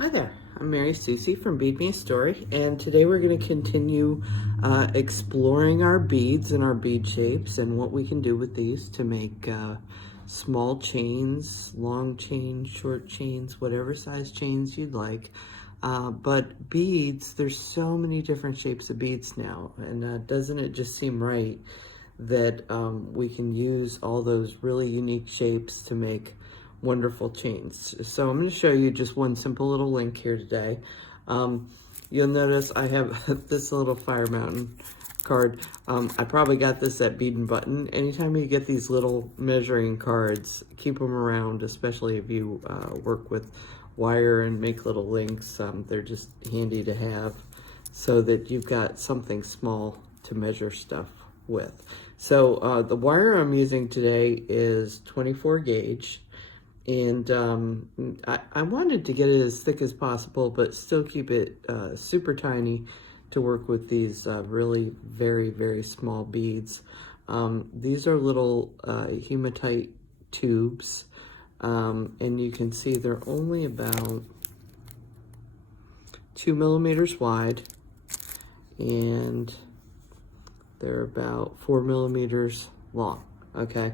Hi there, I'm Mary Susie from Bead Me a Story, and today we're going to continue exploring our beads and our bead shapes and what we can do with these to make small chains, long chains, short chains, whatever size chains you'd like. But beads, there's so many different shapes of beads now, and doesn't it just seem right that we can use all those really unique shapes to make wonderful chains. So I'm going to show you just one simple little link here today. You'll notice I have this little fire mountain card. I probably got this at Bead and Button. Anytime you get these little measuring cards, keep them around, especially if you work with wire and make little links. They're just handy to have so that you've got something small to measure stuff with. So the wire I'm using today is 24 gauge. And I wanted to get it as thick as possible, but still keep it super tiny to work with these really very, very small beads. These are little hematite tubes, and you can see they're only about 2 millimeters wide, and they're about 4 millimeters long, okay?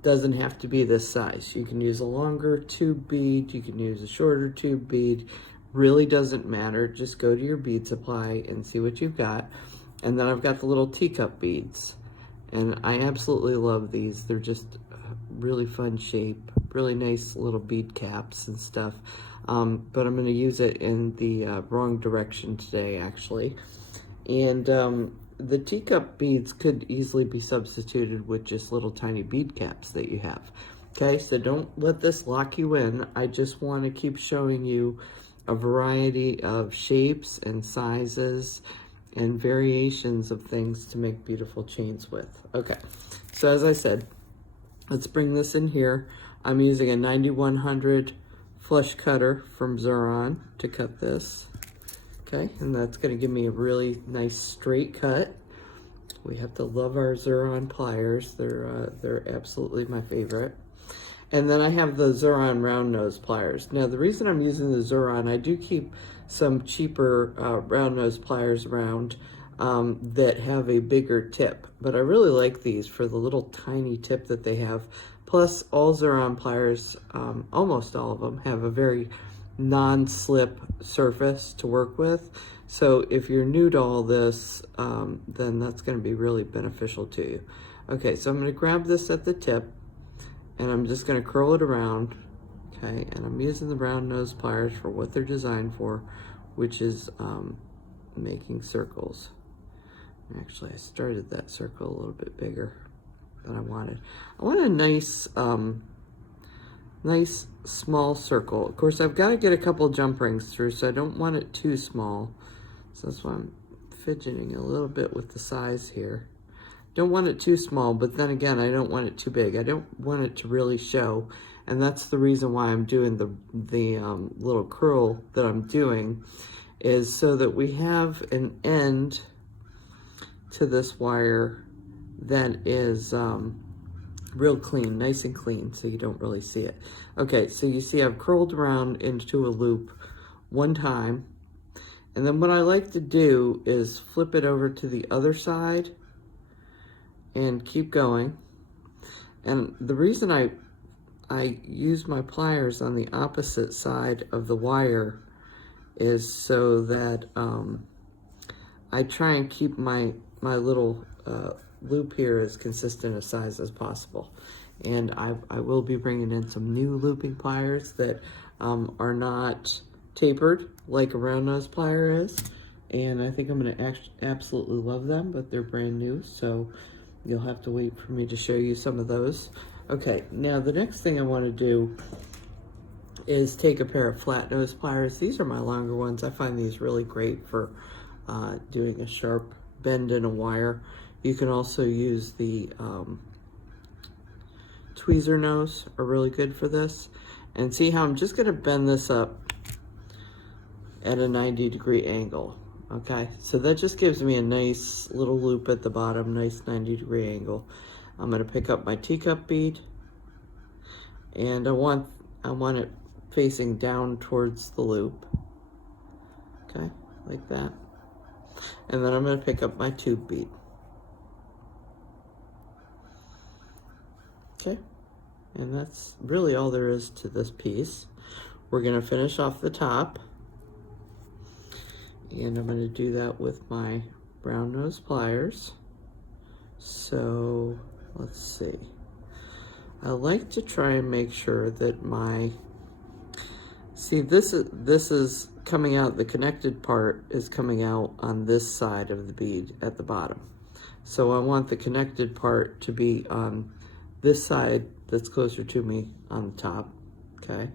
Doesn't have to be this size. You can use a longer tube bead, you can use a shorter tube bead, really doesn't matter. Just go to your bead supply and see what you've got. And then I've got the little teacup beads, and I absolutely love these. They're just really fun shape, really nice little bead caps and stuff. But I'm going to use it in the wrong direction today, actually. And the teacup beads could easily be substituted with just little tiny bead caps that you have. Okay, so don't let this lock you in. I just want to keep showing you a variety of shapes and sizes and variations of things to make beautiful chains with. Okay, so as I said, let's bring this in here. I'm using a 9100 flush cutter from Xuron to cut this. Okay, and that's going to give me a really nice straight cut. We have to love our Xuron pliers. They're absolutely my favorite. And then I have the Xuron round nose pliers. Now the reason I'm using the Xuron, I do keep some cheaper round nose pliers around that have a bigger tip, but I really like these for the little tiny tip that they have. Plus all Xuron pliers, almost all of them, have a very non-slip surface to work with. So if you're new to all this, then that's going to be really beneficial to you. Okay, so I'm going to grab this at the tip, and I'm just going to curl it around. Okay, and I'm using the round nose pliers for what they're designed for, which is making circles. Actually, I started that circle a little bit bigger than I wanted. I want a nice nice small circle. Of course, I've got to get a couple jump rings through, so I don't want it too small. So that's why I'm fidgeting a little bit with the size here. Don't want it too small, but then again, I don't want it too big. I don't want it to really show, and that's the reason why I'm doing the little curl that I'm doing, is so that we have an end to this wire that is real clean, nice and clean, so you don't really see it. Okay, so you see I've curled around into a loop one time, and then what I like to do is flip it over to the other side and keep going. And the reason I use my pliers on the opposite side of the wire is so that I try and keep my little loop here as consistent a size as possible. And I will be bringing in some new looping pliers that are not tapered like a round nose plier is, and I think I'm going to absolutely love them, but they're brand new, so you'll have to wait for me to show you some of those. Okay, now the next thing I want to do is take a pair of flat nose pliers. These are my longer ones. I find these really great for doing a sharp bend in a wire. You can also use the tweezer nose, are really good for this. And see how I'm just going to bend this up at a 90-degree angle. Okay, so that just gives me a nice little loop at the bottom, nice 90-degree angle. I'm going to pick up my teacup bead, and I want it facing down towards the loop. Okay, like that. And then I'm going to pick up my tube bead. Okay, and that's really all there is to this piece. We're going to finish off the top, and I'm going to do that with my brown nose pliers. So let's see. I like to try and make sure that my, see, this is coming out, the connected part is coming out on this side of the bead at the bottom. So I want the connected part to be on this side that's closer to me on the top, okay?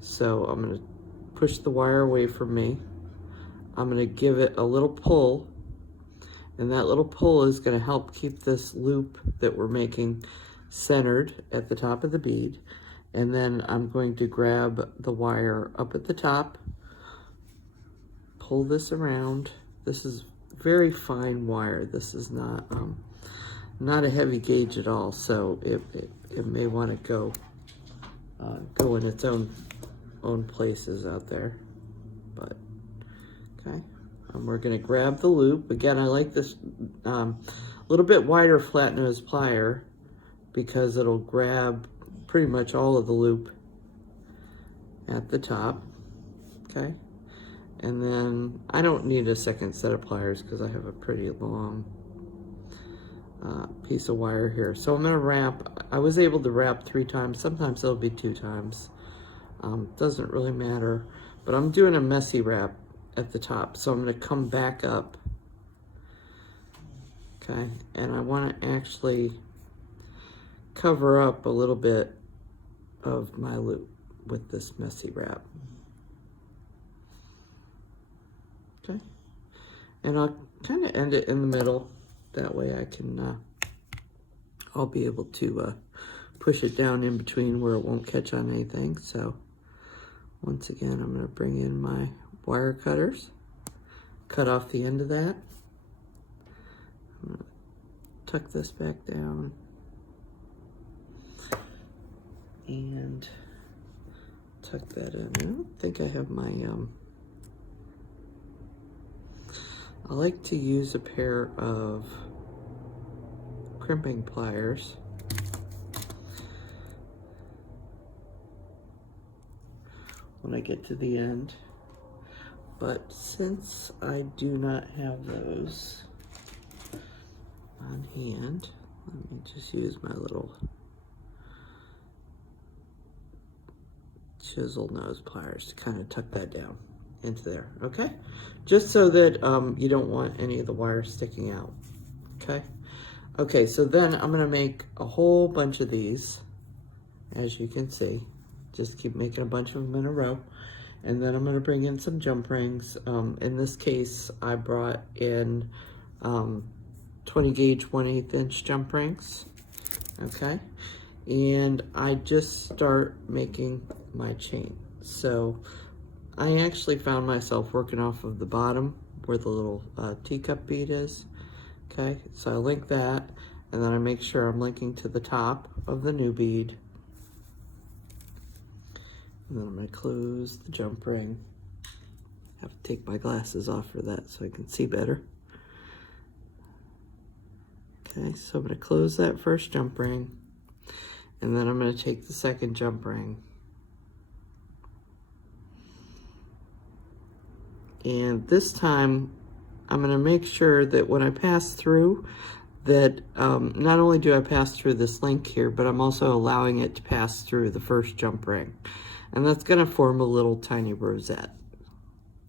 So I'm gonna push the wire away from me. I'm gonna give it a little pull, and that little pull is gonna help keep this loop that we're making centered at the top of the bead. And then I'm going to grab the wire up at the top, pull this around. This is very fine wire. This is not a heavy gauge at all, so it may want to go in its own places out there. But okay, we're going to grab the loop again. I like this little bit wider flat nose plier because it'll grab pretty much all of the loop at the top. Okay, and then I don't need a second set of pliers because I have a pretty long piece of wire here. So I'm going to wrap. I was able to wrap 3 times. Sometimes it'll be 2 times. Doesn't really matter. But I'm doing a messy wrap at the top. So I'm going to come back up. Okay. And I want to actually cover up a little bit of my loop with this messy wrap. Okay. And I'll kind of end it in the middle. That way I can, I'll be able to push it down in between where it won't catch on anything. So once again, I'm going to bring in my wire cutters, cut off the end of that. I'm going to tuck this back down and tuck that in. I don't think I have my, I like to use a pair of crimping pliers. When I get to the end. But since I do not have those on hand, let me just use my little chisel nose pliers to kind of tuck that down into there, okay? Just so that you don't want any of the wires sticking out, okay? Okay, so then I'm gonna make a whole bunch of these, as you can see. Just keep making a bunch of them in a row. And then I'm gonna bring in some jump rings. In this case, I brought in 20 gauge 1/8 inch jump rings, okay? And I just start making my chain. So I actually found myself working off of the bottom where the little teacup bead is. Okay, so I link that, and then I make sure I'm linking to the top of the new bead. And then I'm going to close the jump ring. I have to take my glasses off for that so I can see better. Okay, so I'm going to close that first jump ring, and then I'm going to take the second jump ring. And this time, I'm going to make sure that when I pass through, that not only do I pass through this link here, but I'm also allowing it to pass through the first jump ring. And that's going to form a little tiny rosette.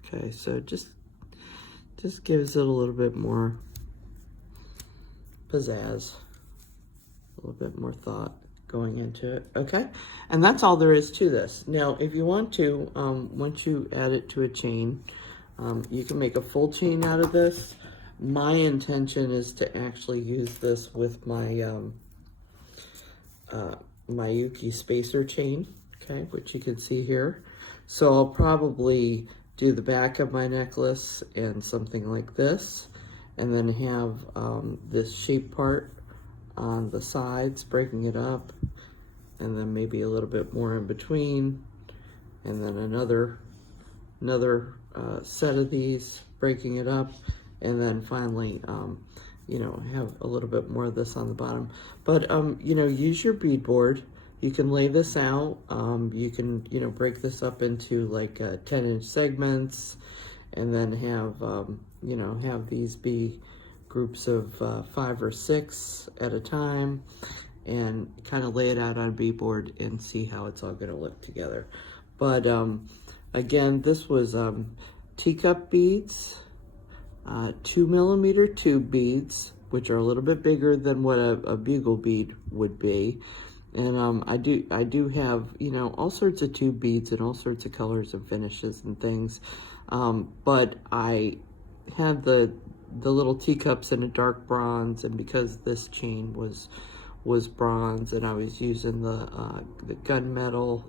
Okay, so just gives it a little bit more pizzazz, a little bit more thought going into it, okay? And that's all there is to this. Now, if you want to, once you add it to a chain, you can make a full chain out of this. My intention is to actually use this with my my Yuki spacer chain, okay, which you can see here. So I'll probably do the back of my necklace and something like this, and then have this shape part on the sides, breaking it up, and then maybe a little bit more in between, and then another set of these, breaking it up, and then finally, you know, have a little bit more of this on the bottom. But, you know, use your bead board. You can lay this out. You can, you know, break this up into like 10-inch segments, and then have, you know, have these be groups of 5 or 6 at a time, and kind of lay it out on a bead board and see how it's all going to look together. But again, this was Teacup beads, 2mm tube beads, which are a little bit bigger than what a bugle bead would be. And I do have, you know, all sorts of tube beads and all sorts of colors and finishes and things. But I had the little teacups in a dark bronze, and because this chain was bronze, and I was using the gunmetal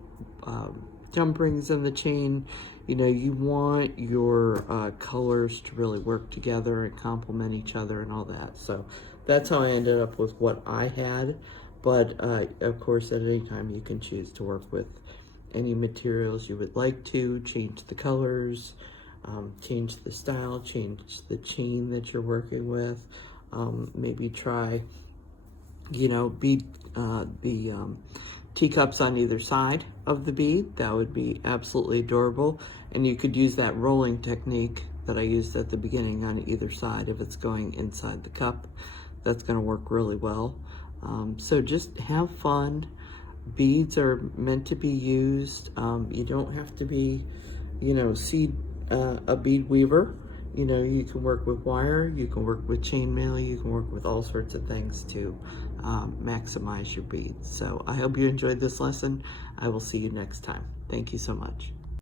jump rings in the chain, you know, you want your colors to really work together and complement each other and all that. So that's how I ended up with what I had. But of course, at any time you can choose to work with any materials you would like to, change the colors, change the style, change the chain that you're working with. Maybe try, you know, bead the teacups on either side of the bead. That would be absolutely adorable. And you could use that rolling technique that I used at the beginning on either side if it's going inside the cup. That's going to work really well. So just have fun. Beads are meant to be used. You don't have to be, you know, a bead weaver. You know, you can work with wire, you can work with chainmail, you can work with all sorts of things to maximize your beads. So I hope you enjoyed this lesson. I will see you next time. Thank you so much.